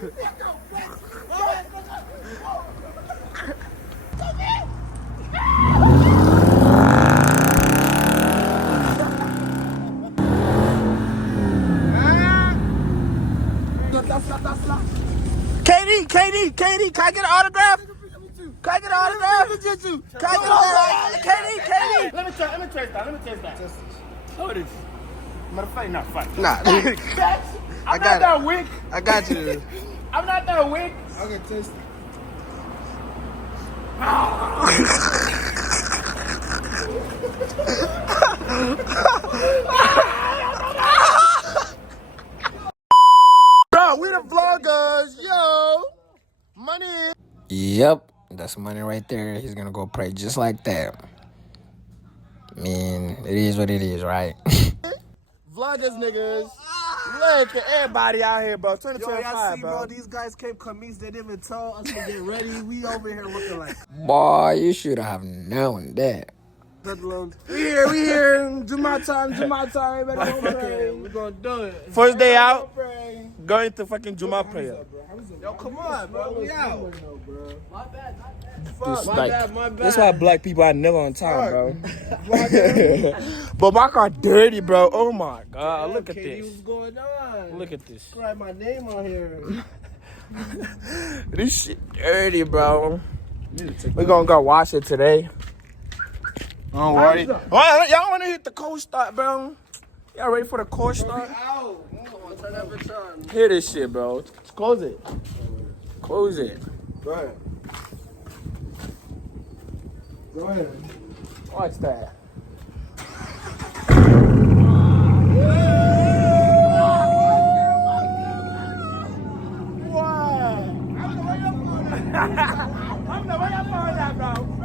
KD, can I get an autograph? Can I get an autograph? Can I get an autograph? KD. Let me taste that. How it is? Matter of fact, not fight. Nah. I'm not that weak. I got you. I'm not that weak. I can taste it. Bro, we the vloggers, yo. Money. Yep, that's money right there. He's gonna go pray just like that. I mean, it is what it is, right? Vloggers, niggas. Look at everybody out here, bro. 2025, bro. These guys came camise. They didn't even tell us to get ready. We over here looking like Boy, you should have known that. hoodlums. We here. Do my time. Everybody go pray. We're gonna do it. First day out, going to fucking Juma prayer. Yo, come on, bro. We out. My bad. That's why black people are never on time, bro. But my car dirty, bro. Oh my god, look at this. What's going on? Look at this. Write my name on here. This shit dirty, bro. We're gonna go wash it today. Don't worry. Y'all wanna hit the cold start, bro? Y'all ready for the cold start? Out. Turn that bitch on. Hear this shit, bro. Close it. Close it. Go ahead. Go ahead. Watch that.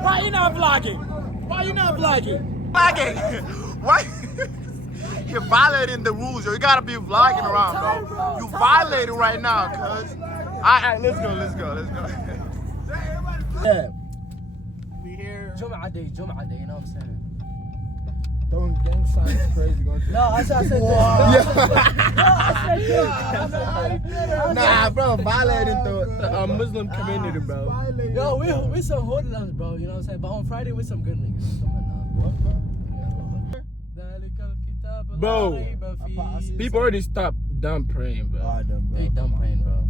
Why you not vlogging? Why? You're violating the rules, yo. You gotta be vlogging around, bro. You violating right now, cuz. Alright, let's go. Yeah. We here. Jum'ah day, you know what I'm saying? Throwing gang signs crazy. No, I said this. Nah, bro, violating the Muslim community, bro. Yo, we some hoodlums, bro, you know what I'm saying? But on Friday, we some good niggas. Bro, people already stopped dumb praying, bro. They dumb praying, bro.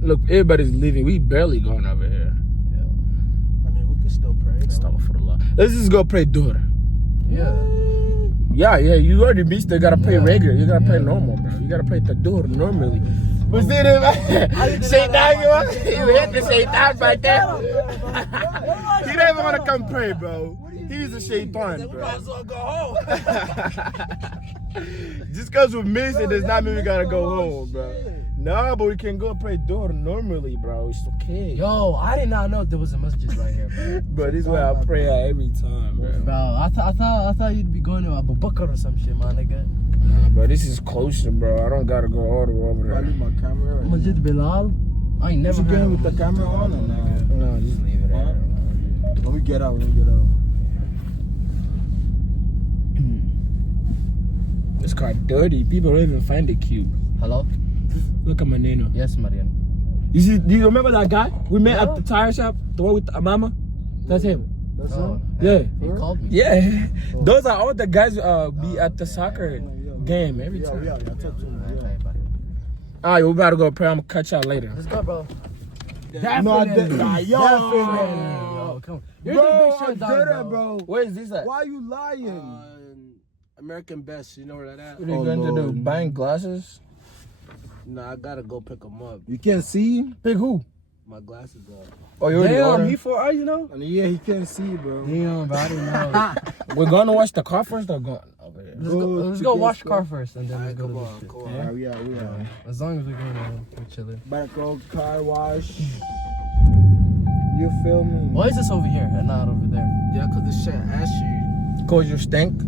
Look, everybody's leaving. We barely going over here. I mean, we can still pray. Stop for the law. Let's just go pray door. Yeah. Yeah. You already missed. You gotta pray regular. You gotta pray normal, bro. You gotta pray the door normally. But see this, Shaitan, you hit the Shaitan right there. He doesn't want to come pray, bro. He's a Shaitan, bro. Might as well go home. Just because we missed it does not mean we gotta go home, bro. No, but we can go pray door normally, bro. It's okay. Yo, I did not know there was a masjid right here, bro. Bro, this is where I pray at every time, bro. Bro, I thought you'd be going to Abu Bakr or some shit, my nigga. Nah, bro, this is closer, bro. I don't gotta go all the way over I there. leave my camera on. Masjid Bilal? I ain't never You heard getting of with the camera on or no? No, just leave it there. When we get out. This car dirty. People don't even find it cute. Hello? Look at my Nino. Yes, Marian. Do you remember that guy we met at the tire shop? The one with Amama? That's him. That's Oh, Yeah. he called me. Yeah. Those are all the guys be at the soccer game every time. Yeah, talk to him. Alright, we about to go pray. I'm gonna catch y'all later. Let's go, bro. Definitely. Yo, come on. You're the big shit dog, bro. Where is this at? Why are you lying? American Best, you know where that at? What are you going to do? Buying glasses? Nah, I gotta go pick them up. You can't see? Pick who? My glasses are. Oh, you already Damn, ordered? he 4 hours, you know? I mean, yeah, he can't see, bro. Damn, bro, I didn't know. We're going to watch the car first or going over here? Let's go wash the car first and then let's go to the shit. Cool. Yeah, we are. As long as we're going to we're chilling. Better go car wash. You feel me? Why is this over here and not over there? Yeah, cause this shit ashy. Cause you stink?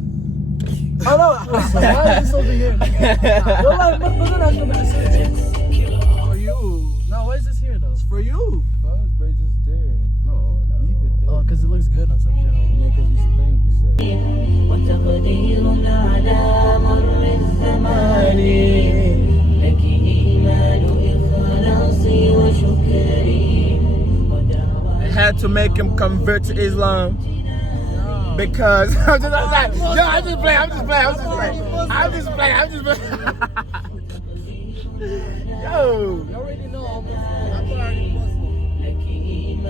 Oh no! So why is this over here? Yo, like, wasn't that the same? For you. No, why is this here though? It's for you. Cause, bro, just there. No, Leave it there. Oh, because it looks good on some shit. Yeah, cause you stink, you said. وتقدير على مر الزمان لك إيمان to make him convert to Islam. Because I'm just like, yo, I'm just playing. Yo. You already know I'm already Muslim.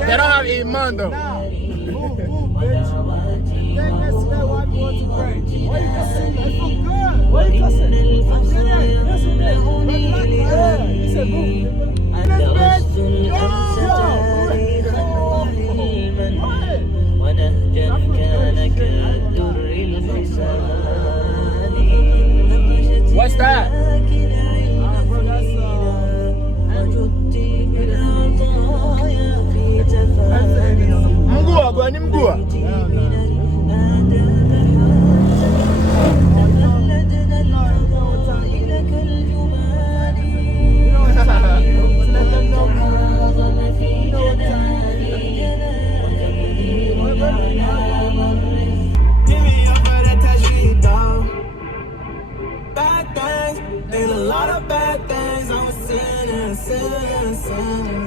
They don't have Iman though. Move, bitch. Then yesterday, why we want to pray? Why you cussing? I feel good. Why you cussing? I'm serious. Yes, you did. Yeah, you said move. This bitch. What's that? Bro, that's Mgua, bro, ni mgua.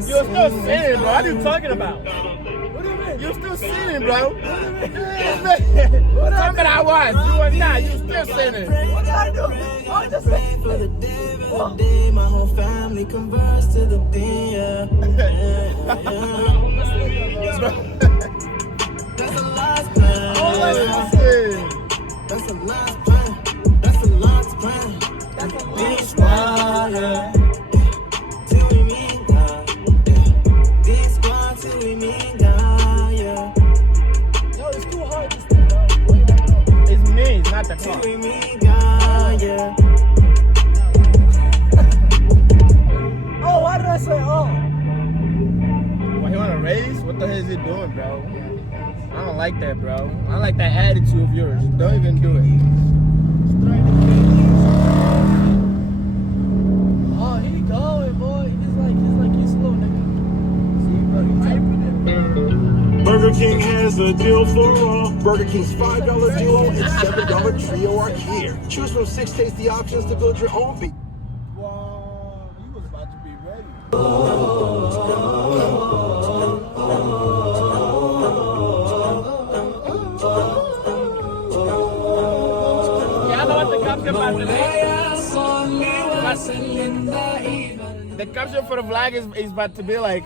You're still sinning, bro. What are you talking about? What do you mean? You're still sinning, bro. What do you mean? Tell me that I was. You are not. You're still sinning. What did I do? I just said For the day, my whole family converts to the day. That's a last plan. That's a last plan. That's a last plan. That's a last plan. Till we meet God. This squad till we meet God. Yeah. no, it's too hard to stand up. It's me. It's not the Till car. we meet God. Yeah. Oh, why did I say oh? Why he wanna race? What the hell is he doing, bro? I don't like that, bro. I don't like that attitude of yours. Don't even do it. Oh, he going, boy. He's like you slow, nigga. See, bro, you typing it. Burger King has a deal for all. Burger King's $5 duo and $7 trio are here. Choose from 6 tasty options to build your own beef. wow. You was about to be ready. Yeah, I know what the caption about today. The caption for the vlog is about to be like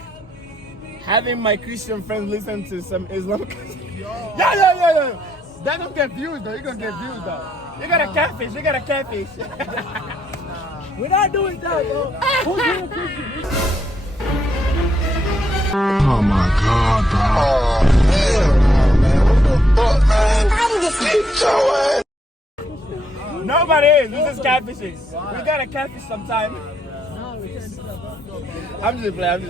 having my Christian friends listen to some Islamic. Yeah. That don't get views though. You're gonna get views though. You got a catfish. We're not doing that, bro. Who's doing Christian? Oh my god, bro. Oh, man. What the fuck, man? Get your ass. Nobody is. This is catfishing. We gotta catfish sometime. No, we can't do that, bro. I'm just playing.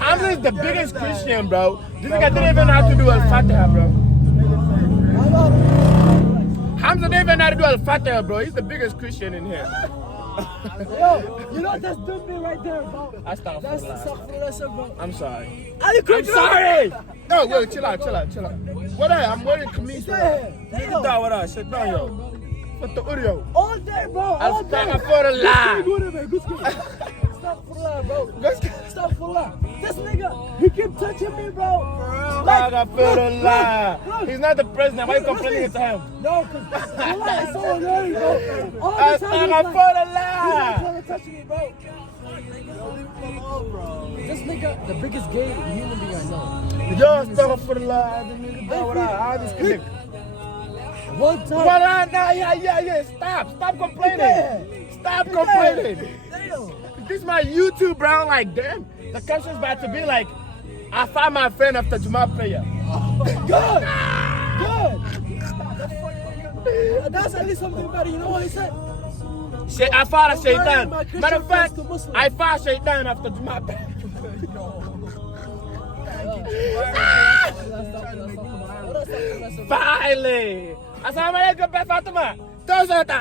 Hamza is the biggest Christian, bro. This guy didn't even know how to do Al-Fatiha, bro. Hamza didn't even know how to do Al-Fatiha, bro. He's the biggest Christian in here. Yo, you know that's stupid right there, bro. I start. That's bro. I'm sorry. Are you I'm Christian? sorry. No, wait, chill out. What up? I'm wearing kameez. Damn. What up? Sit down, yo. What the audio? All day, bro. All day. Astaghfirullah. Astaghfirullah, bro. Astaghfirullah. This nigga, he keep touching me, bro. Astaghfirullah. Bro. He's not the president. Why are you complaining to him? No, because Allah is so annoying, bro. All the time he's like, Astaghfirullah. trying to touch me, bro. This nigga, the biggest gay human being I know. Yo, astaghfirullah. I disconnect. One time. Yeah. Stop complaining. Stop complaining. Damn. This is my YouTube, bro. Like, damn. The caption's about to be like, I found my friend after Juma prayer. Good. That's at least something better. You know what he said? I found a shaitan. My Christian Matter of fact, friends to Muslim. I found shaitan after Juma prayer. Finally. Assalamualaikum, Pak Fatima. Tosota.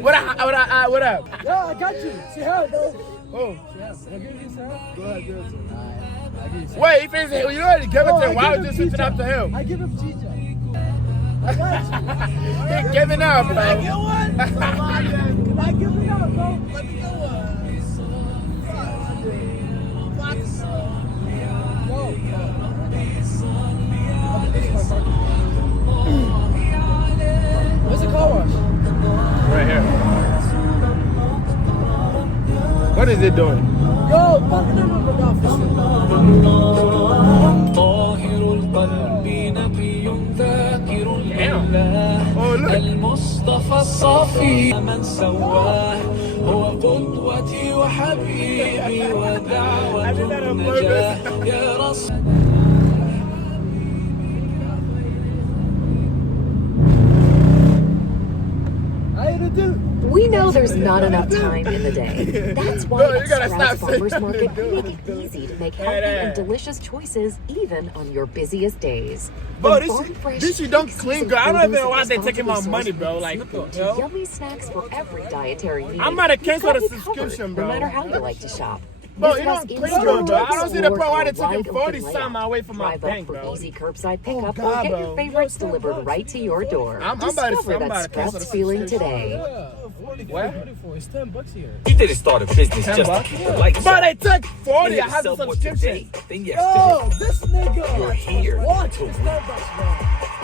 What up? Yo, I got you. Say hi, bro. Oh. Can I give you some? Go ahead, give it to me. Wait, if it's, you already gave it to him. Why I was give you switching him up to him? I give him Chicha. I got you. He's giving up, Can I bro. get one? Can I give it up? Where's the car wash? Right here. What is it doing? Yo, park them in the office. طاهر القلب نقي ذاكر لله Oh, look. المصطفى الصافي من سواه هو قدوتي وحبيبي ودعوة النجاة يا رسول We know there's not enough time in the day. That's why No, you at gotta Sprouts stop saying Farmers that, Market, we dude. make it easy to make healthy and delicious choices even on your busiest days. Bro, From farm fresh this shit don't peak clean, season girl. I don't even know why produce they're taking my responsibly money, bro. sourced Like, with what the to hell? yummy snacks for every dietary need. I'm about to We've cancel got the you covered, subscription, bro. no matter how you like to shop. Bro, Visit you us don't in clean, store, bro. I don't see the store, point why or they're taking wide 40 open something layout. away from my Drive bank, up for bro. easy curbside Oh, pickup God, or get bro. your favorites delivered right to your door. I'm about to Discover cancel that Sprouts the feeling subscription. today. What? It's $10 here. You didn't start a business 10 just bucks? to keep the lights But on. they took 40. You I have the sell more subscription. today than Yo, yesterday. this nigga. You're here What? to It's win. $10, bro.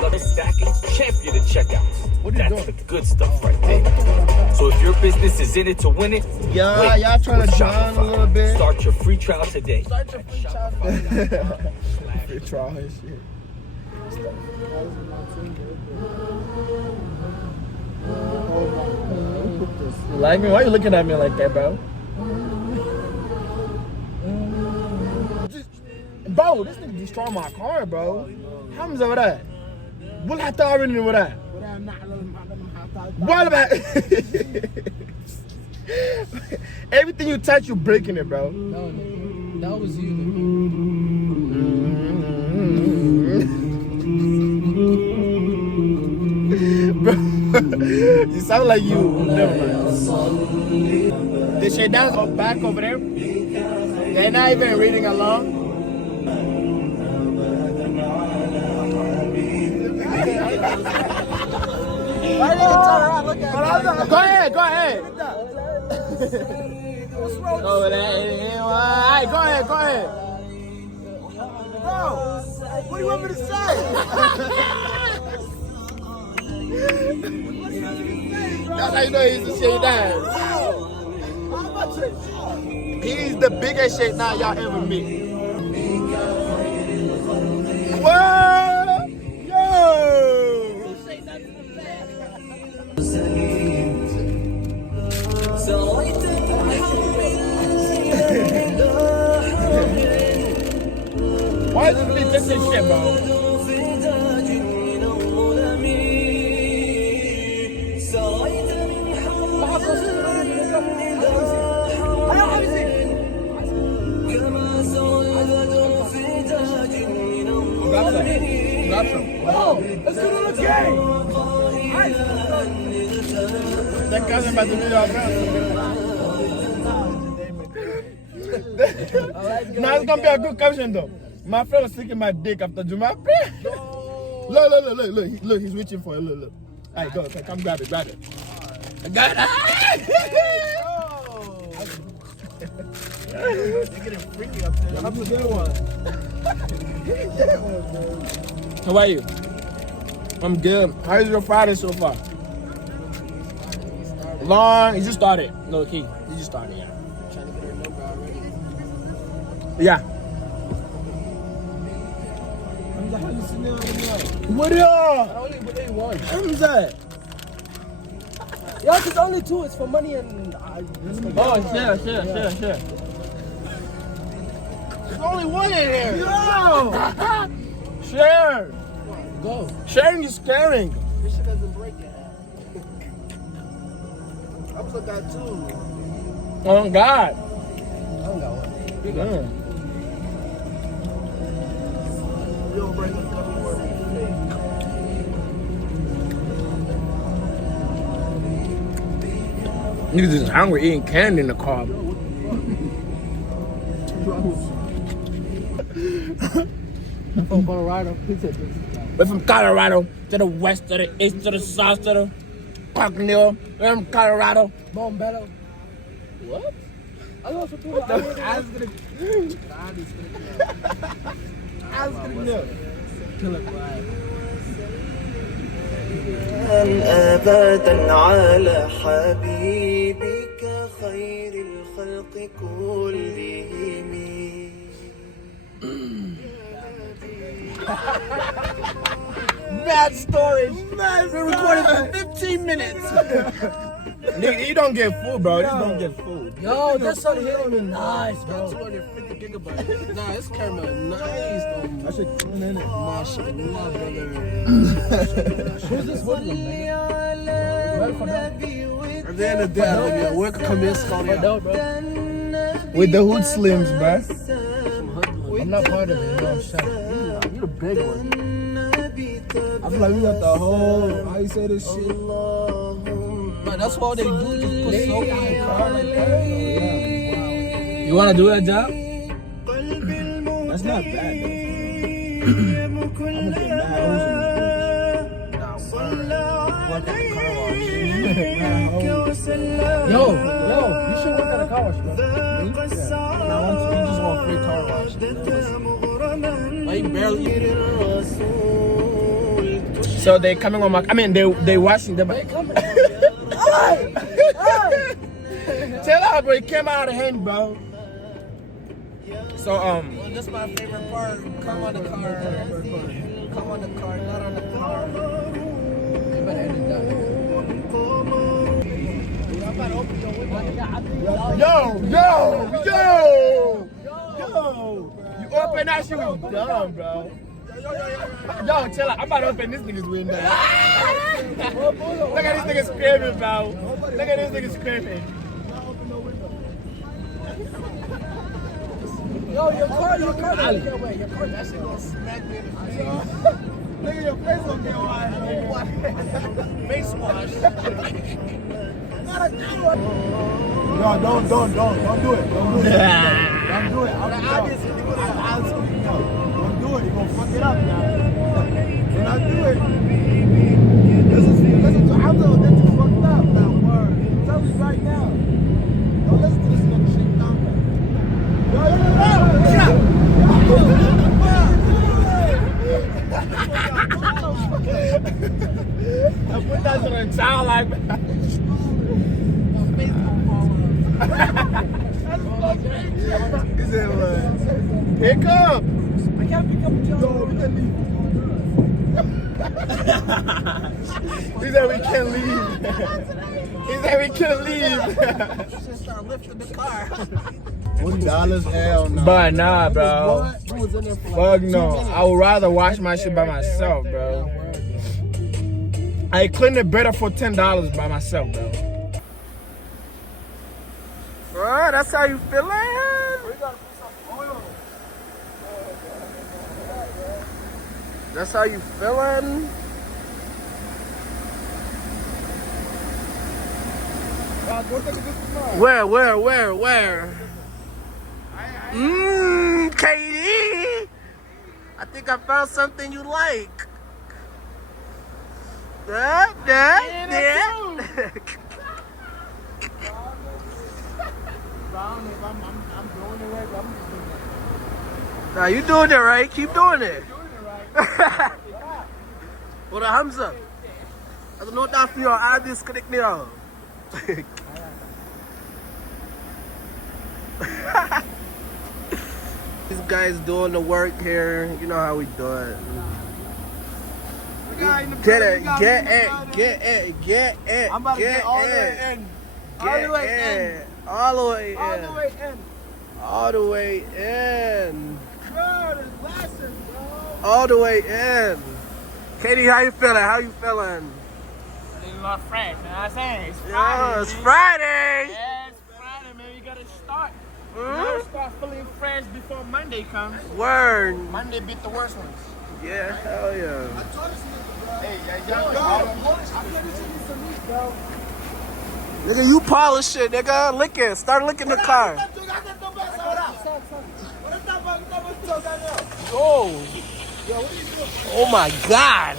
Level stacking, champion at checkout. What are you That's doing? the good stuff right there. So if your business is in it to win it, Yeah, win y'all trying with to John a Shopify. little bit. Start your free trial today. Free trial and shit. You like me? Why you looking at me like that, bro? Bro, this nigga destroyed my car, bro. Hamza over that. What happened over that? What about everything you touch, you breaking it, bro. No, nigga. That was you. Bro, you sound like you. Never mind. The shit down back over there. They're not even reading along. Why did you turn around? Look at me. Go ahead, go ahead. What's wrong with Over there. Alright, go ahead, go ahead. bro? What do you want me to say? That's how you know he's the shit down. He's the biggest shit now y'all ever meet. Whoa! Yo! Why is this this shit, bro? Grab some. Oh, let's go to the game. That cousin about to be our Now it's gonna be a good caption though. My friend was sticking my dick after Juma. Look, he's reaching for it. Look. Alright, go, come grab it. I got it. You're getting freaky up there. Have a good one. How are you? I'm good. How's your Friday so far? Long. He just started. No, he just started. Yeah. Trying to get her number already. Yeah. What are y'all? Only but they won. Who's that? Yeah, there's only two. It's for money and Oh, share. There's only one in here. Yo! Share. go. Sharing is caring. This shit doesn't break it. I was got two. Oh, God. I don't got one. Damn. You don't break a couple more. Niggas is hungry eating candy in the car. From Colorado. He said this. We're from Colorado to the west, to the east, to the south, to the Cockney. We're from Colorado. Bombello. What? I also told her I was gonna kill it, boy. أبدا على حبيبك خير الخلق كلهم. Mad storage. Been recording for 15 minutes. Nigga, you don't get food, bro. This don't get food. Yo, that song hitting me nice, bro. 250 gigabytes. Nah, this camera nice though. I should clean in it. Mashallah, brother. Who's this Hoodlum, man? At the end of the day, I don't get work come in school. No, bro. With the hood slims, bro. I'm not part of it, you know what I'm saying? You the big one. I feel like we got the whole, how you say this shit? Man, that's what they do, just put soap on your car like that. You wanna do that job? That's not bad, though. I'm gonna get mad. Work at the car wash. Yo, you should work at a car wash, bro. You just want free car wash. Like barely. So they coming on my. I mean, they washing them. They coming. Tell her, bro. It came out of hand, bro. So Well, that's my favorite part. Come on the car. Come on the car, not on the car. You better edit that. Yo! You open that shit with dumb, bro. Yo, chill out. I'm about to open this nigga's window. Look at this nigga screaming, bro. Look at this nigga screaming. Yo, your car, that shit gonna smack me in the face. Nigga, your face gonna get white. Face wash. No, don't do it. Don't do it. Don't do it. Don't do it. Don't do it. You're gonna fuck it up now. Do not do it. Listen to Hamza, that's you fucked up now, word. Tell me right now. Don't listen to this nigga shit down there. I put that shit on a child like that. He said, pick up. I can't pick up a job. He said we can't leave. He said we can't leave. Should start lifting the car. $1? Hell no. But nah, bro. Fuck no. I would rather wash my shit by myself, bro. I clean it better for $10 by myself, bro. Bro, that's how you feeling? That's how you feeling? Where? Katie! I think I found something you like. Yeah. Nah, you doing it right. Keep doing it. Oder Hamza. Also nur dafür, alles kriegt mir auch. These guys doing the work here. You know how we do it. Get it. I'm about to get all the way in. All the way in. All the way in. All the way in. All the way in. Bro, there's glasses, bro. All the way in. Katie, how you feeling? How you feeling? It's a lot fresh, you know what I'm saying? It's Friday. Yeah, it's Friday. Yeah, it's Friday, man. You gotta start. You gotta start feeling fresh before Monday comes. Word. Monday beat the worst ones. Yeah, hell yeah. Hey, Nigga, you polish it, nigga. Lick it. Start licking the car. Oh. Oh my God.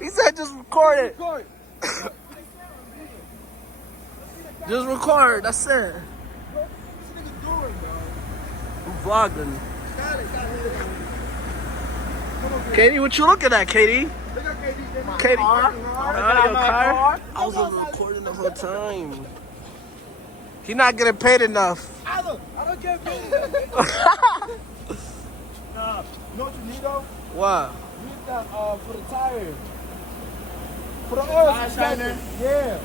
He He said just record it. Record. Just record. That's it. What this nigga doing, bro? I'm vlogging. Got it. Come on, Katie, what you looking at, Katie? Look at KD. Katie. Car? Your car? I was recording the whole time. He not getting paid enough. I don't get paid. You know what you need though? What? You need that for the tire. For the oil Tire shiner? Yeah.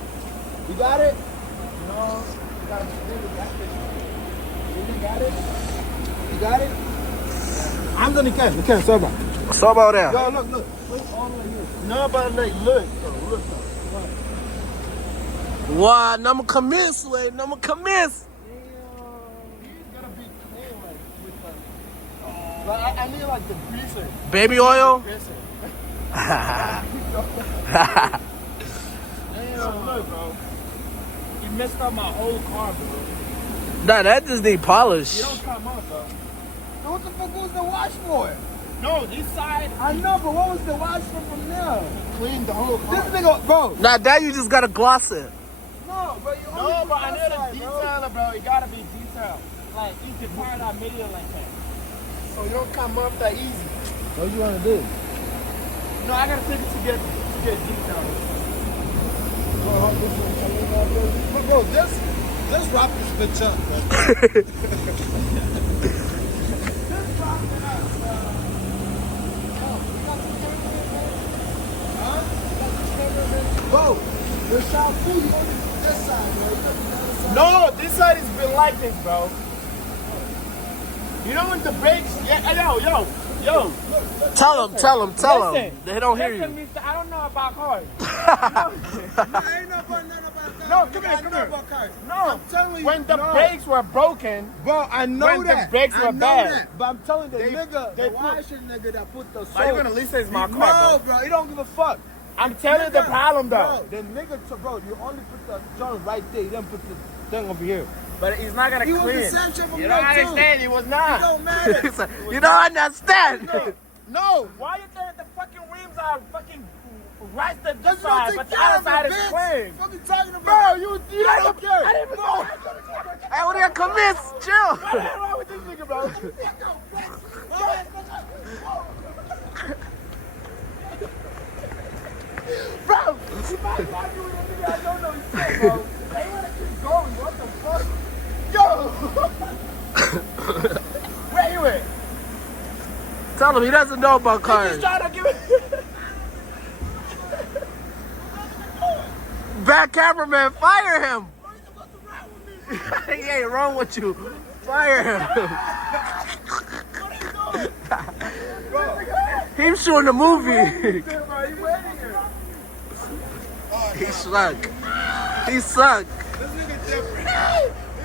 You got it? No. You got it. You got it? You got it? I'm gonna can sorry about it. What's up about that? Yo, look. Look all the way here. No, but like, look. Look. Wow, nama kamis, wait, nama kamis. Like, I need like the greaser. Baby oil? Damn, look, bro. You messed up my whole car, bro. Nah, that just need polish. You don't come up, bro. So what the fuck was the wash for? No, this side. I know, but what was the wash for from there? Clean the whole car. This nigga, bro. Nah, that you just gotta gloss it. No, but you only No, but I put need a outside, detailer, bro. It gotta be detailed. Like, you can tire that medium like that. So you don't come up that easy. What you want to do? No, I gotta take it to get detailed. Bro, just wrap this bitch up, bro. Bro, the shot food, you don't need this side, bro. You don't need the other side. No, this side has been like this, bro. You know when the brakes? Yeah, yo. Tell them. Listen, They don't hear listen, you. mister, I don't know about cars. I ain't know about none about that. No, come I here. know about cars. No, I'm telling you. when the no. brakes were broken, Bro, I know when the that. brakes I were know bad. that. But I'm telling you, They the put- washer nigga that put the soap. are you gonna listen to my car, No, bro, he don't give a fuck. I'm telling you the problem, though. Bro, the nigga, bro, you only put the joint right there. You didn't put the thing over here. But he's not gonna He was clean. the same shit from You don't there, too. understand? He was It not. don't matter. You don't understand. No, why you think the fucking rims are fucking right to this That's side, but the other side is clean? What you talking about? Bro, you don't care. I didn't even know. Hey, what do you commit? Chill. What's wrong with this nigga, bro? Bro, he might argue with a nigga I don't know his shit, bro. They wanna keep going. What the fuck? Yo! Where you at? Tell him he doesn't know about He's cars. trying to give it. Bad cameraman, fire him. He ain't wrong with you. Fire him. He's shooting a movie. He suck. He suck.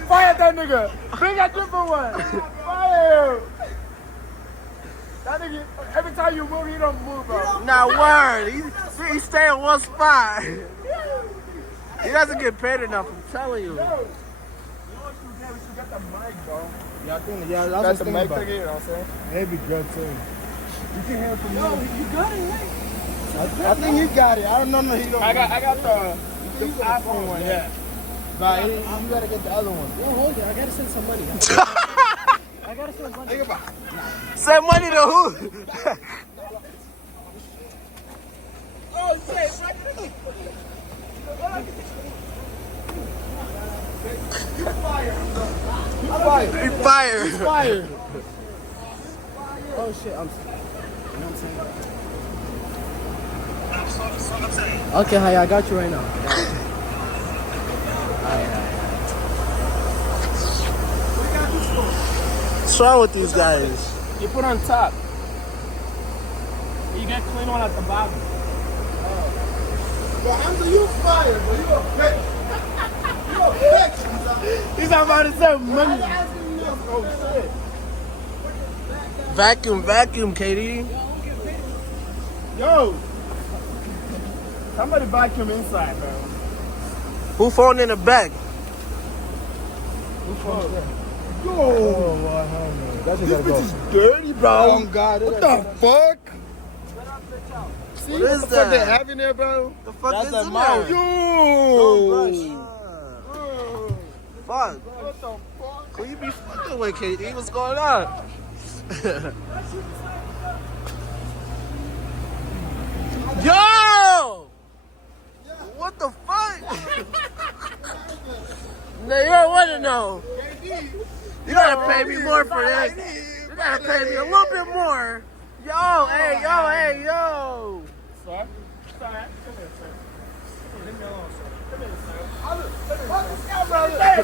Fire that nigga. Bring a different one. Fire him. That nigga, every time you move, he don't move, bro. Not word. He stay in one spot. He doesn't get paid enough, I'm telling you. We should get the mic, bro. Yeah, I think, Got the mic thing, you know what I'm saying? That'd be good too. You can hear from me. You got it, right? I think you got it. I don't know. He don't. I got the iPhone one, yeah. But you gotta get the other one. Yeah, hold it. I gotta send some money. I gotta send money. Think about it. Send money to who? Oh shit! You fired. You fired. He fired. Fired. Oh shit, I'm. You know what I'm saying? Okay, hi, I got you right now. What's wrong with these guys? You put on top. You get clean one at the bottom. But Hamza, you fired, but you a bitch. You a bitch, Hamza. He's about to say money. Oh shit. Vacuum, Katie. Yo. Somebody vacuum inside, bro. Who phone in the back? Yo. This This bitch bitch is dirty, bro. Oh God. What the fuck? See What what is the fuck they that? have in there, bro? The fuck That's is a in mouse. there? Yo! Fuck. What the fuck? Who you be fucking with, KD? What's going on? Yo! What the fuck? No, you don't want to know. You gotta pay me more for this. You gotta pay me a little bit more. Yo, hey, yo. Sir? Sir? Come here, sir. Leave me alone, sir. Come here, sir.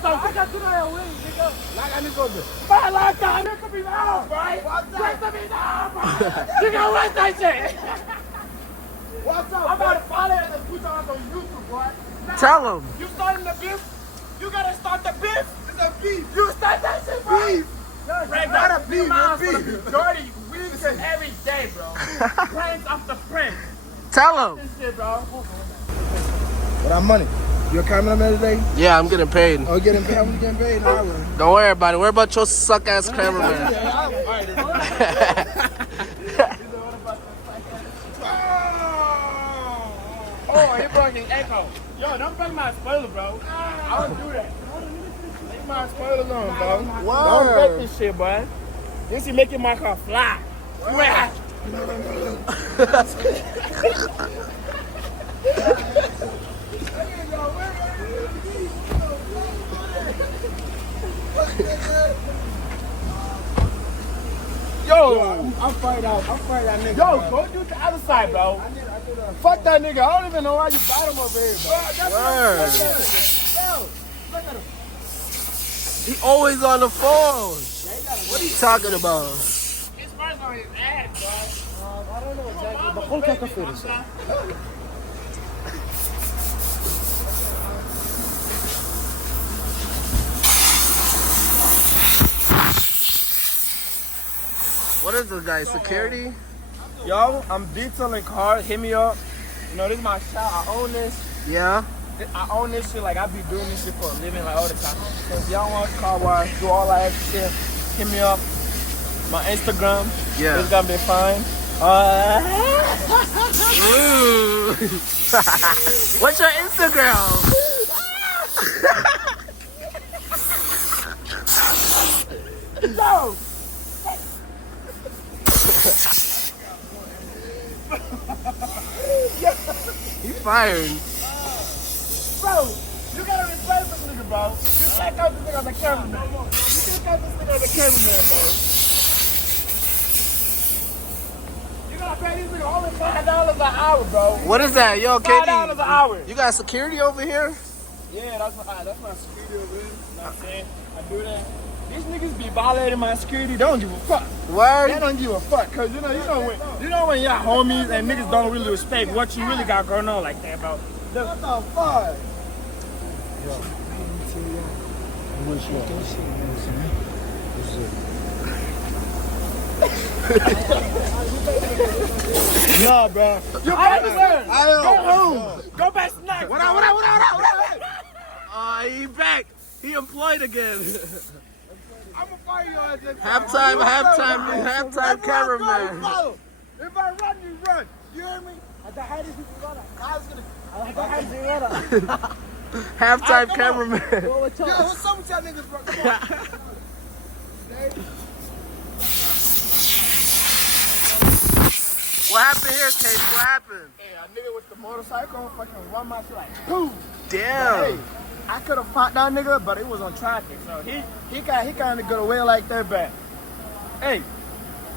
I got you there, wings, nigga. Like I need to go there. Man, like that, nigga be down, right? What's that? Nigga be down, right? Nigga, what's that shit? What's up? I'm about to follow it and put on YouTube, boy. Now, Tell him. You starting the beef? You gotta start the beef. It's a beef. You start that shit, bro. Beef. Right, not a beef. Beef. Dirty weeks every day, bro. Pranks after pranks. Tell him. This shit, bro. What that money? You a cameraman today? Yeah, I'm getting paid. Oh, getting paid? I'm getting paid. No, I will. Don't worry about it. Worry about your suck ass cameraman. Oh, he broke his echo. Yo, don't break my spoiler, bro. I don't do that. Leave my spoilers on, bro. Don't break this shit, boy. This is making my car fly. Swear. Yo, I'm fired out. I'm fired that nigga. Yo, go do the other side, bro. Fuck that nigga. I don't even know why you got him over here, bro. Word. Yo, look at him. He always on the phone. What are you talking about? His first on his ass, bro. I don't know exactly, but qual que é que eu fiz? What is this guy? Security? Yo, I'm detailing cars. Hit me up. You know, this is my shop. I own this. Yeah. I own this shit. Like, I be doing this shit for a living, like, all the time. So if y'all want car wash, do all that extra shit, hit me up. My Instagram. Yeah. It's gonna be fine. Ooh. What's your Instagram? Yo! He fired. Bro, you gotta respect this nigga, bro. You check out this nigga on the cameraman. You check out this nigga on the cameraman, bro. You gotta pay these niggas only $5 an hour, bro. What is that? Yo, $5 an KD. hour. You got security over here? Yeah, that's my security over here. You know what I'm saying? I do that. These niggas be violating my security. They don't give a fuck. Word? They don't give a fuck. Cause you know when y'all homies and niggas don't really respect what you really got going on like that, bro. What the fuck? Nah, bro. You go home. Go back snack. What up? He back. He employed again. I'm gonna fire your ass. Halftime cameraman. If I run, you run. You hear me? Halftime cameraman. Yo, what's up with y'all niggas, bro? Come on. What happened here, Katie? What happened? Hey, a nigga with the motorcycle fucking run my shit like, boom. Damn. Hey, I could have fought that nigga, but it was on traffic, so he kind of got away like that, but hey,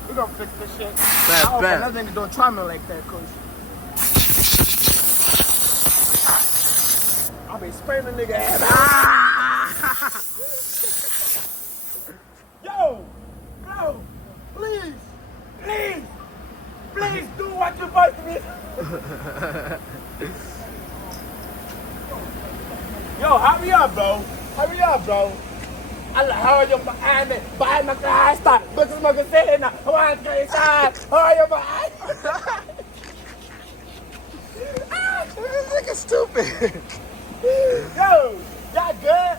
we gonna fix this shit. I hope another nigga don't try me like that, cause I'll be spraying the nigga ass. Yo, bro, please do what you're supposed to be. Yo, hurry up, bro. Hurry up behind me. Behind my car, stop. But this mother saying now. Hurry up behind me. This nigga stupid. Yo, y'all good?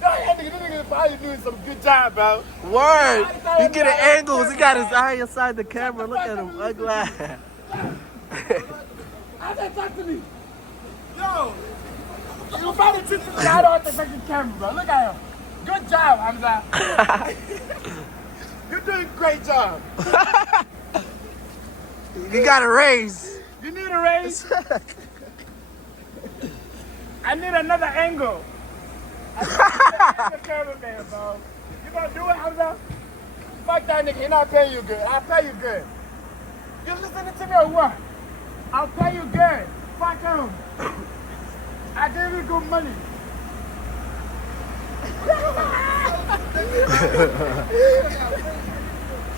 Yo, that nigga probably doing some good job, bro. Word. He getting angles. He got his eye inside the camera. Look at him. Ugly. Hamza, talk to me. Yo, you finally took the guy off the fucking camera, bro. Look at him. Good job, Hamza. You're doing a great job. You got a raise. You need a raise? I need another angle. I need another cameraman, bro. You gonna do it, Hamza? Fuck that nigga. He not paying you good. I'll pay you good. You listening to me or what? I'll pay you good. Fuck him. I gave you good money.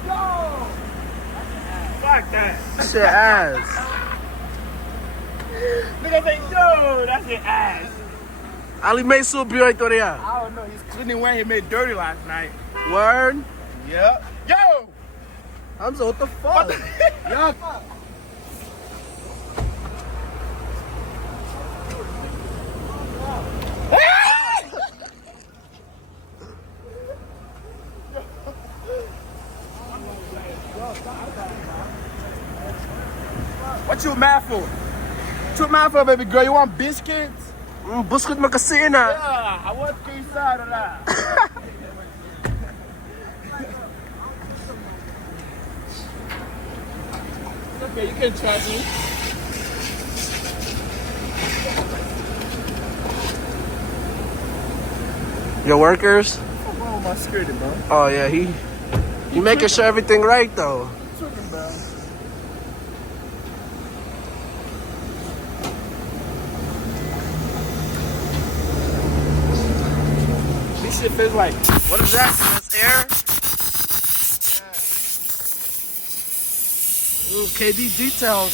Yo! Fuck that. Shit ass. Nigga say, yo, that's your ass. Ali made so beautiful there. I don't know. He's cleaning where he made dirty last night. Word. Yep. Yo! Hamza, what the fuck? Yo! What you mad for? What you mad for, baby girl? You want biscuits? Biscuit makasina. Yeah, I want inside of that. It's okay, you can trust me. Your workers? What's wrong with my security, bro? Oh yeah, he making sure everything right though. Tripping, bro. This shit feels like. What is that? That's air? Yeah. Ooh, KD details.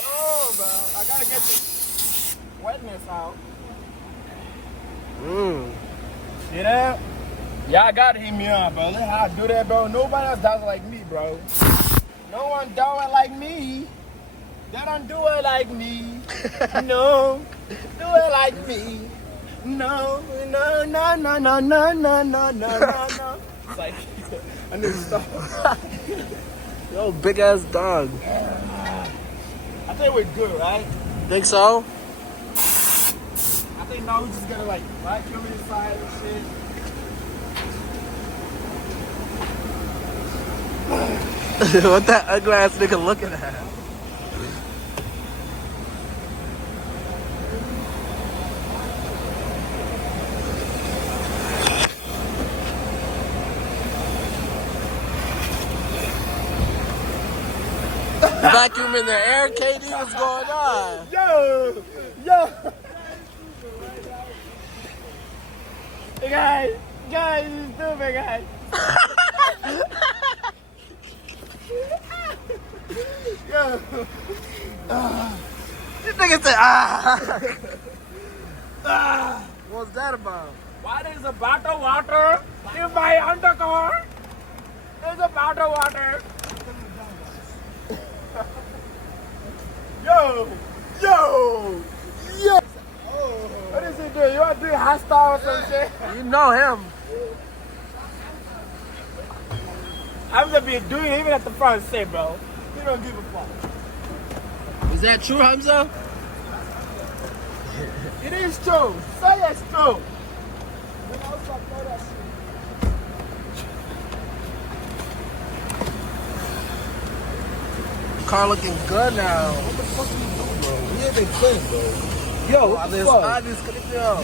Oh, bro. I gotta get this wetness out. See that? Y'all gotta hit me up, bro. Look how I do that, bro. Nobody else does it like me, bro. No one do it like me. They don't do it like me. No, do it like me. No, no, no, no, no, no, no, no, no, no. It's like, I need to stop. Yo, big ass dog. I think we're good, right? Think so? I think now we're just gonna like vacuum inside and shit. What that ugly ass nigga looking at? Vacuum in the air, KD, what's going on? Yo! Yo! Hey guys, you stupid guys. Yo! This nigga said, What's that about? What is a bottle water in my undercar? There's a bottle water. Yo! Yo! Yo! What is he doing? You want to do hostile or some shit? You know him. I'm gonna be doing it even at the front seat, bro. You don't give a fuck. Is that true, Hamza? It is true. Say it's true. Car looking good now. What the fuck are you doing, bro? We ain't been clean, bro. Yo, what the fuck? Yo!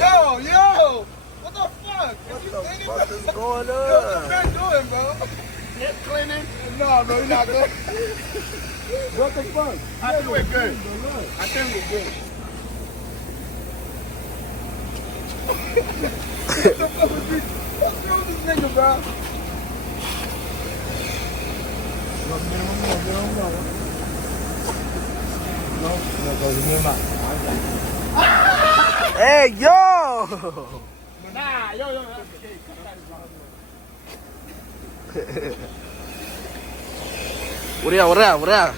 What the fuck? What the fuck is going Yo, on? what the man doing, bro? Get cleaning. No, bro, you're not good. What the fuck? I think we're good. I think we're good. What's wrong with this nigga, bro? Hey, yo! Nah, yo. What up?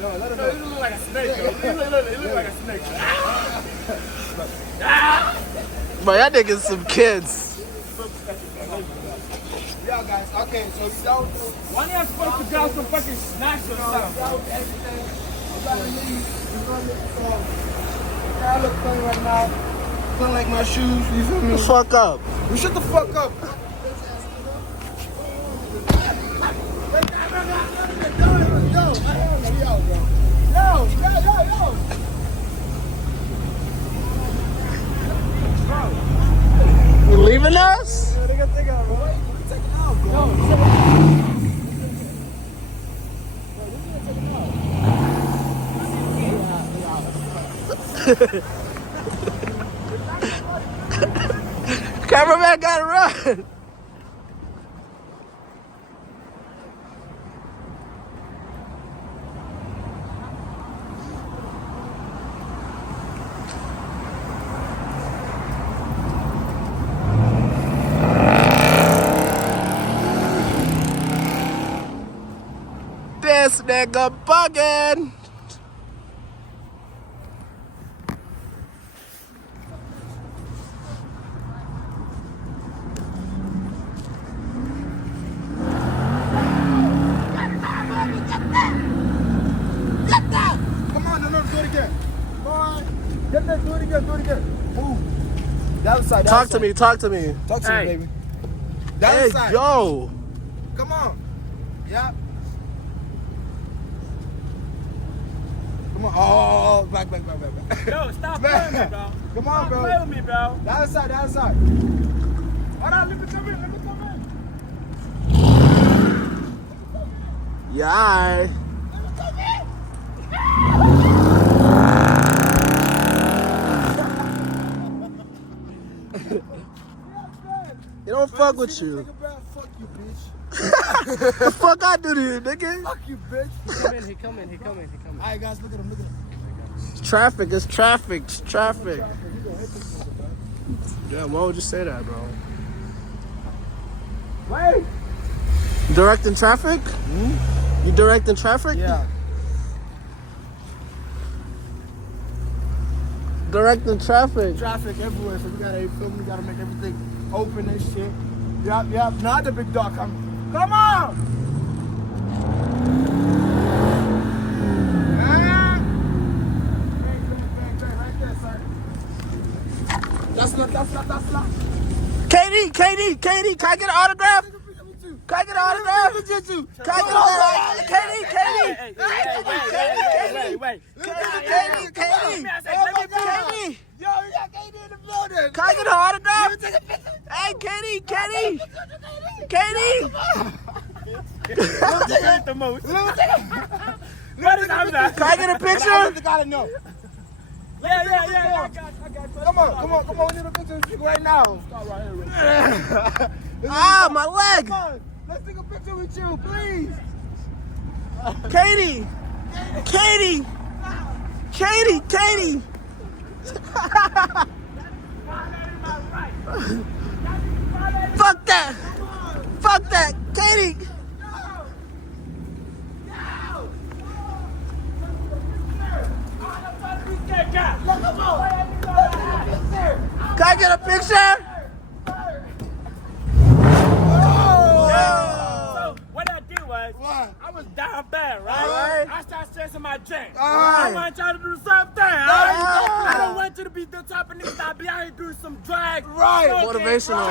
Yo, he look like a snake, yo. He look like a snake. Man, y'all niggas some kids. Yeah, guys. Okay, so you don't. Why not supposed to grab some fucking snacks or something? Everything. I'm gonna leave. I look funny right now. Feel like my shoes. You feel me? Fuck up. You shut the fuck up. You leaving us? Cameraman gotta run. This nigga bugging. Come on, no, do it again. Come on. Get that, do it again. Move. The other side. Talk to me. Talk to me, baby. The other Hey, side. yo. Come on. Yeah. Come on. Oh, back. Yo, stop playing me, bro. Come on, bro. Stop playing with me, bro. The other side. Hold on, let me come in. Yeah. Alright. You don't fuck with you. Fuck you, bitch. The fuck I do to you, nigga? Fuck you, bitch. He coming. Alright, guys, look at him. It's traffic. Yeah, why would you say that, bro? Wait. Directing traffic? You directing traffic? Yeah. Directing traffic. Traffic everywhere, so we gotta film. We gotta make everything open and shit. Yep. Now the big dog coming. Come on! Ah! Bang, right there, sir. That's not. Katie, can I get an autograph? Can I get an autograph? Katie. Wait. Katie. Yo, you got Katie in the building. Can I get an autograph? Hey, Katie. The most. Can I get a picture? I gotta know. Yeah. I got you. Come on. We need a picture with you right now. Start right here. Ah, my leg. Come on. Let's take a picture with you, please. Katie. Fuck that. Katie. Can I get a picture? So what I did was, I was down bad, right? Alright. I started stressing my drink. Alright. I want y'all to do the same thing. I don't want you to be the type of niggas that be out here doing some drag. Right. Motivational.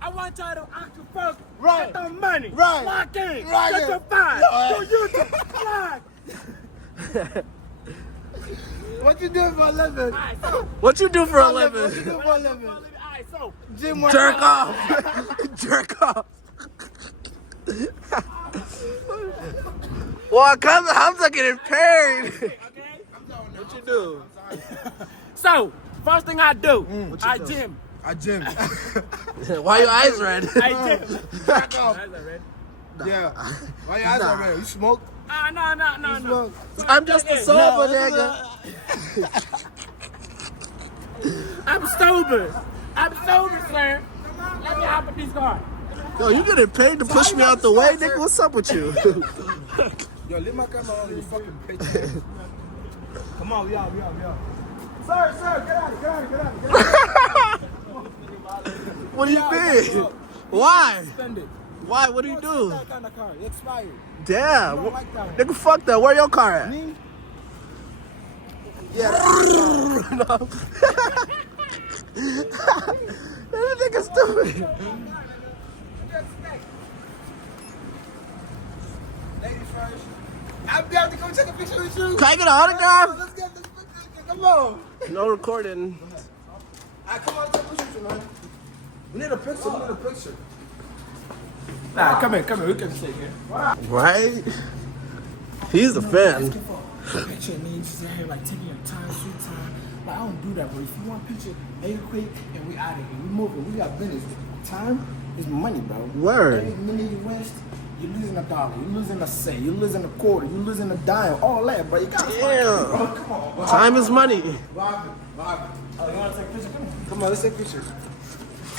I want y'all to act your first. Right. Get the money. Right. Lock in. Right. Get your fine. Do YouTube. Vlog. What you doing for a living? Alright, so. What you do for a What you living? do for a living? Alright, so. Gym Jerk workout. off. Jerk off. Well, Hamza getting paid. What you do? So, first thing I do, I gym. I gym. Why your eyes red? I gym. Back off. Yeah. Why your eyes are red? You smoke? No. Smoke. I'm just a sober nigga. I'm sober, sir. Let me hop in this car. Yo, you getting paid to push me out the way, nigga? What's up with you? Yo, leave my camera on, you fucking bitch. Come on, we out. Sir, get out. What do you mean? Why? Spend it. Why? What do you do? That kind of car. It expired. Damn. don't like that one. Nigga, fuck that. Where your car at? Me? Yeah. No. That nigga stupid. Ladies first. I'll be able to come take a picture with you. Can I get an autograph? Let's get this picture. Come on. No recording. Come on, take a picture with you, man. We need a picture. Nah, come here. We can take it. Right? He's a fan. Picture and then you just here like taking your time, sweet time. Like I don't do that, but if you want a picture, hey quick, and we out of here. We moving. We got business. Time is money, bro. Word. Every minute you waste, you're losing $1, you're losing a cent, you're losing a quarter, you're losing a dime, all that, bro. You gotta Damn. bro. Come on, bro. Time is money. Marvin. Oh, you wanna take a picture? Come on, let's take a picture.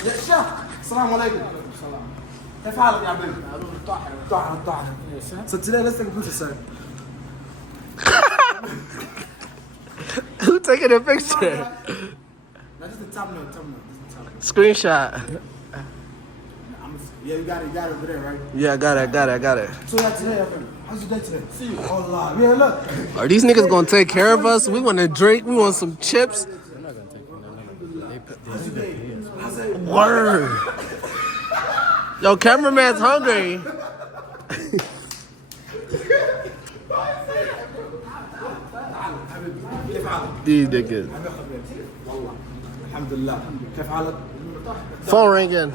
Yeah, sure. Assalamu alaikum. Salam. كيف حالك يا حبيبي؟ طاهر. So today let's take a picture, sir. Who taking a picture? Now just the top note. Screenshot. Yeah, you got it over there, right? Yeah, I got it. So yeah, today, how's your day today? See you. Oh, live. Yeah, look. Are these niggas gonna take care of us? We want to drink. We want some chips. Word. Yo, cameraman's hungry. These niggas. Alhamdulillah. كيف حالك؟ Phone ringing.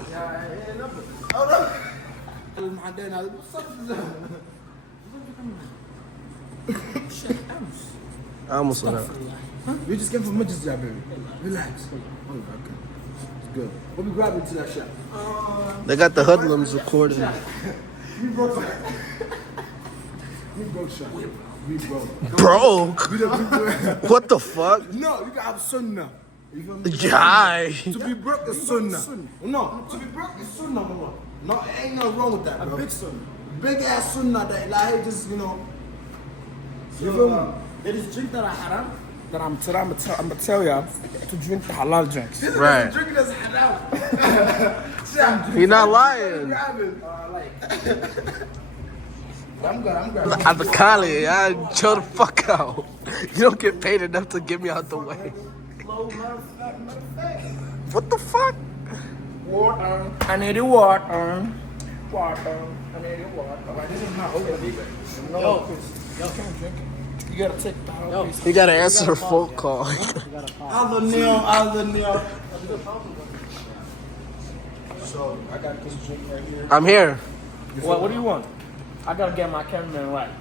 I almost went out. We just came from Midgets, yeah, baby. Relax. Oh, okay. It's good. We'll be grabbing to that shop. They got the hoodlums recording. We broke that. We broke shop. We broke. Broke? What the fuck? No, you got sunnah. You feel me? Jai. To be broke is sunnah. No, to be broke is sunnah, mama. No, ain't nothing wrong with that, bro. A big sunnah. Big ass sunnah that, like, just, you know. You feel me? There is drink that are haram. That I'm gonna tell y'all to drink the halal drinks. Right. Drinking is haram. He not lying. I'm good. I'm a collie. I chill the fuck out. You don't get paid enough to get me out the way. What the fuck? Water. I need the water. Water. I need the water. Like, this is not over. No, y'all can't drink it. You gotta take the whole piece. You gotta answer a phone call. Other Neil. So, I got this drink right here. I'm here. What do you want? I gotta get my cameraman right.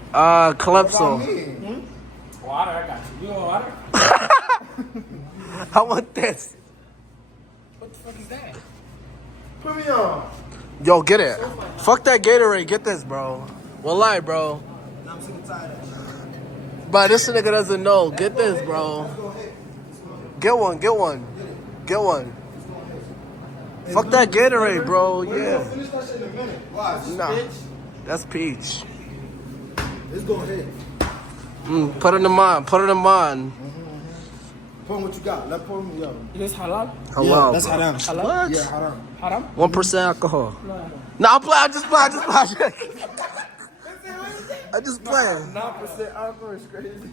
Calypso. Water, I got you. You want water? I want this. What the fuck is that? Put me on. Yo, get it. Fuck that Gatorade. Get this, bro. Well, lie, bro. I'm sick and tired of that shit. But this nigga doesn't know. Get this, bro. Get one. Fuck that Gatorade, bro. Yeah. Finish that shit in a minute. Watch. Nah. That's peach. Let's go ahead. Put it in mine. Pour what you got. Let's pour me, yo. It is halal? Halal, yeah, that's bro. haram. Halal? What? Yeah, haram. Haram? 1% alcohol. No, I'm playing. I just play. I just play. 9% alcohol is crazy.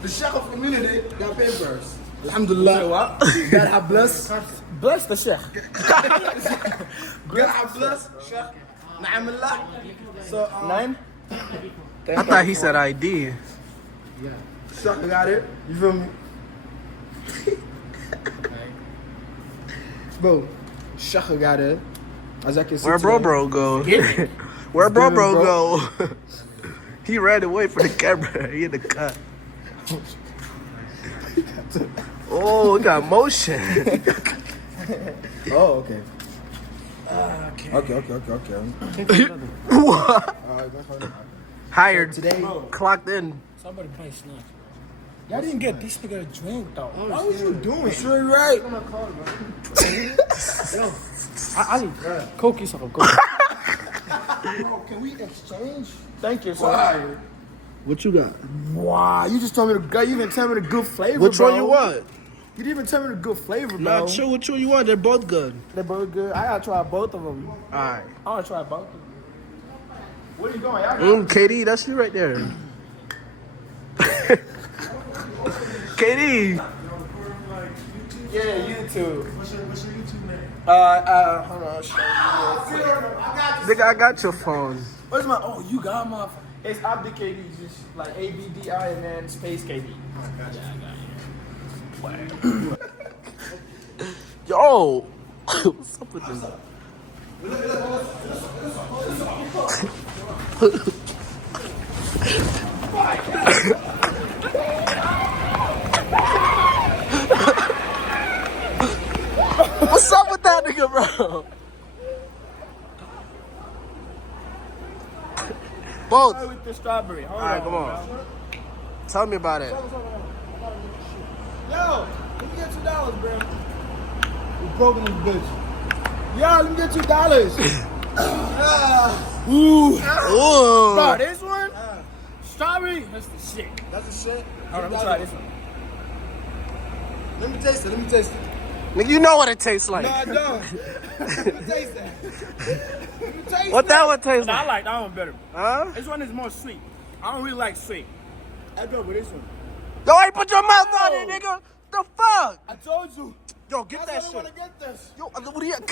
The Sheikh community got papers. Alhamdulillah. What? God have bless. Bless the Sheikh. God have bless. Sheikh. Na'amullah. So, 9? I thought he said ID. Yeah. Sheikh got it. You feel me? Bro, Sheikh got it. As I can see. Where bro go? Where bro go? He ran away from the camera. He in the cut. Oh, we got motion. Oh, okay. Okay. What? Alright, Hired. today, Clocked in. somebody play snatch. Y'all didn't get this nigga a drink though. What was you doing? Sure, right. Ali, Coke is up. Can we exchange? Thank you, sir. What you got? Wow, you just told me the good. You didn't tell me the good flavor. Which bro. one you want? You didn't even tell me the good flavor, bro. Nah, chill. Which one you want? They're both good. They're both good. I gotta try both of them. All right. I wanna try both of them. Where you going? Y'all KD, that's you right there. KD. Yeah, YouTube. What's your YouTube name? Hold on. Nigga, I got your phone. Where's my? Oh, you got my. It's Abdi KD, just like ABDI and then space KD. Yo, what's up with this? What's up with that nigga, bro? Both. Start with the strawberry. Hold All right, on, come on. bro. Tell me about it. Yo, let me get $2, bro. We broke in this bitch. Yo, let me get $2. Ooh. Ooh. Bro, this one, strawberry, that's the shit. That's the shit. Hold on, let me try this one. Let me taste it. Let me taste it. Nigga, you know what it tastes like. No, I don't. Let me taste that. Let me taste What that one tastes I like? like that one better. Huh? This one is more sweet. I don't really like sweet. I go with this one. Yo, hey, put your mouth on it, nigga. The fuck? I told you. Yo, get That's that why I shit. don't want to get this. Yo, what do you? It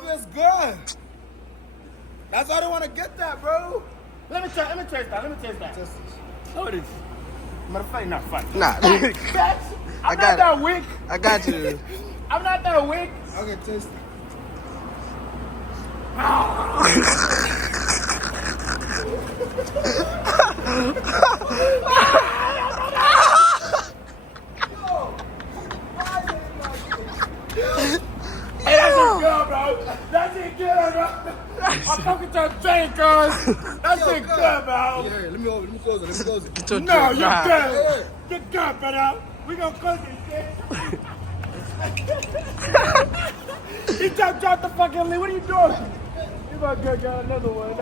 feels good. That's why I don't want to get that, bro. Let me taste that. Let me taste that. Oh, it is. Matter of fact, not fuck. Nah. I'm got not that weak. I got you. I'm not that weak. Okay, taste it. Hey, that's it good, bro. That's it good, bro. I'm fucking to drink, cuz. That's it good, bro. Yeah, let me close it. Let me close it. Get your No, drink. you're Nah. good. You're good, brother. We gonna close this shit. He just dropped the fucking lid. What are you doing? You about to get another one.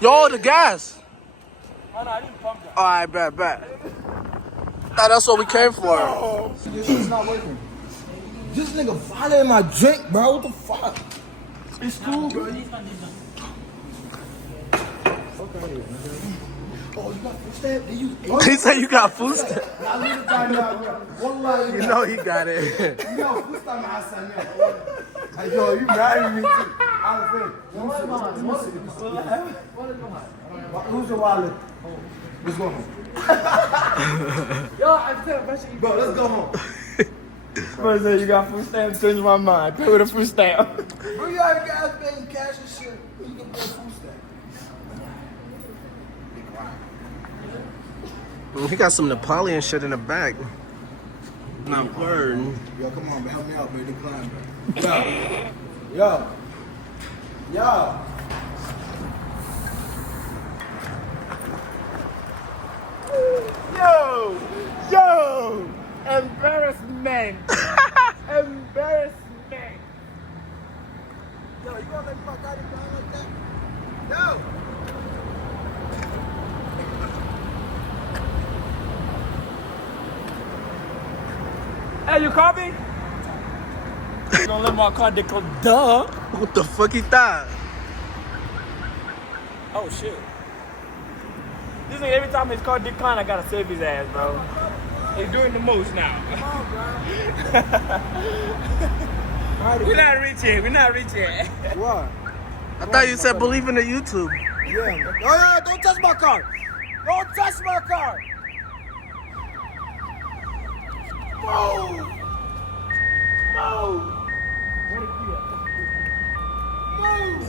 Yo, the gas. Oh, no, I didn't pump that. All right, bet. Thought that's what we came for. This shit's not working. This nigga violated my drink, bro. What the fuck? It's cool, bro. Oh, you got food stamp? They use He said you got food stamp. Wallah, You know he got it. you know, food stamp Hassan, yo. Like, yo, you mad at me too. I'm afraid. Who's your wallet? Let's go home. Yo, I said, Bro, let's go home. bro, said you got food stamps, change my mind. Pay with a food stamp. Bro, you have gas paying cash and shit. You can pay food stamp. He got some Napoleon shit in the back. Not word. Yo, come on, man. Help me out, man. Decline, bro. Yo. Yo, embarrassment. Embarrassment. Yo, you gonna let me fuck out of here like that? Yo. Hey, you call me? You gonna let my car declare? Duh. What the fuck he thought? Oh shit. This nigga, every time his car decline, I gotta save his ass, bro. He's doing the most now. We're not rich yet. What? I thought you said believe in the YouTube. Yeah. Yo, don't touch my car. Don't touch my car. Move.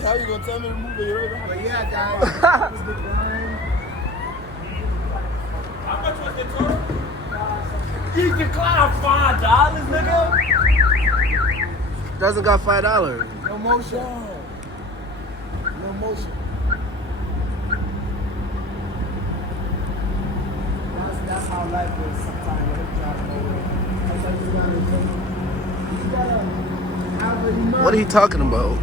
How you gonna tell me to move it? But yeah, guys. How much was the total? You declined $5, nigga. Doesn't got $5. No motion. No motion. That's how life is sometimes. What are you talking about?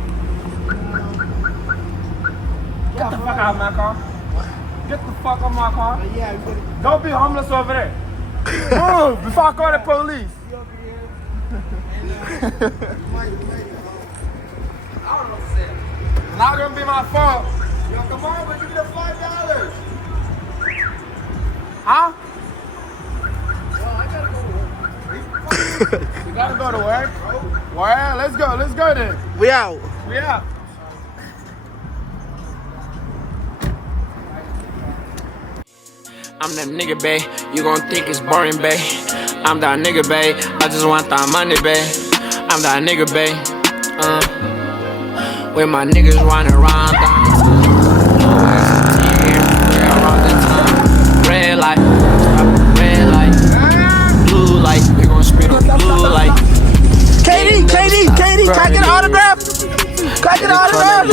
Get the fuck out of my car. Get the fuck out my car. Don't be homeless over there. Move before I call the police. Not gonna be my fault. Yo, come on, but you get $5. Huh? Yo, I gotta go to work. You gotta go to work? Well, let's go then. We out. We out. I'm that nigga, bae. You gon' think it's boring, bae. I'm that nigga, bae. I just want that money, bae. I'm that nigga, bae. With my niggas running around red light, blue light. We gon' spin on blue light. KD, can I get an autograph? Can I get an autograph?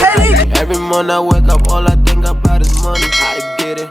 KD. Every morning I wake up, all I think about is money. How to get it.